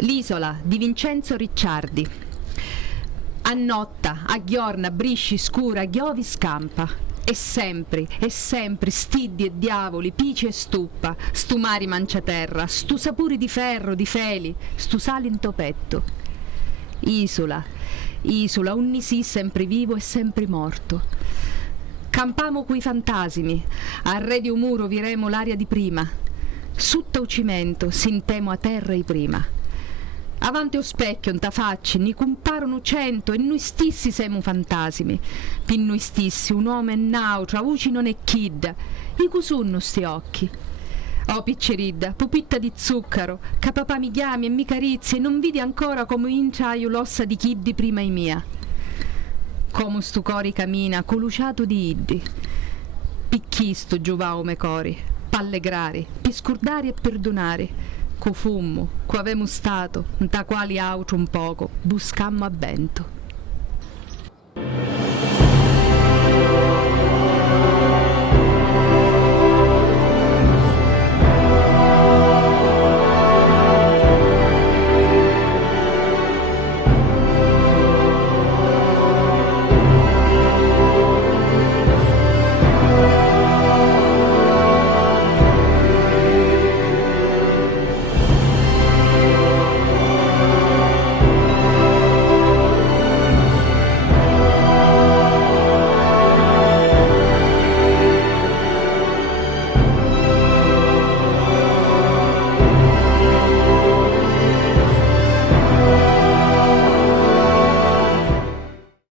L'isola di Vincenzo Ricciardi. A notta, a ghiorna, brisci, scura, ghiovi scampa. E sempre, stiddi e diavoli, pici e stuppa, stu mari manciaterra, stu sapuri di ferro, di feli, stu sale in to petto. Isola, un nisì sempre vivo e sempre morto. Campamo coi fantasimi, a re di un muro viremo l'aria di prima. Sutta o cimento, sintemo a terra i prima. Avanti o specchio, nta facci, ni comparono 100 e noi stissi semo fantasimi. Pin noi stissi, un uomo è nautra, uci non è kid. I cusunno sti occhi. Oh picceridda, pupitta di zucchero, che papà mi chiami e mi carizi e non vidi ancora come intraio l'ossa di kiddi prima i mia. Come stu cori camina, coluciato di iddi. Picchisto giovao me cori, pallegrari, pi scurdari e perdonari. Co fummo, co avemo stato, nta quali altro un poco, buscammo a vento.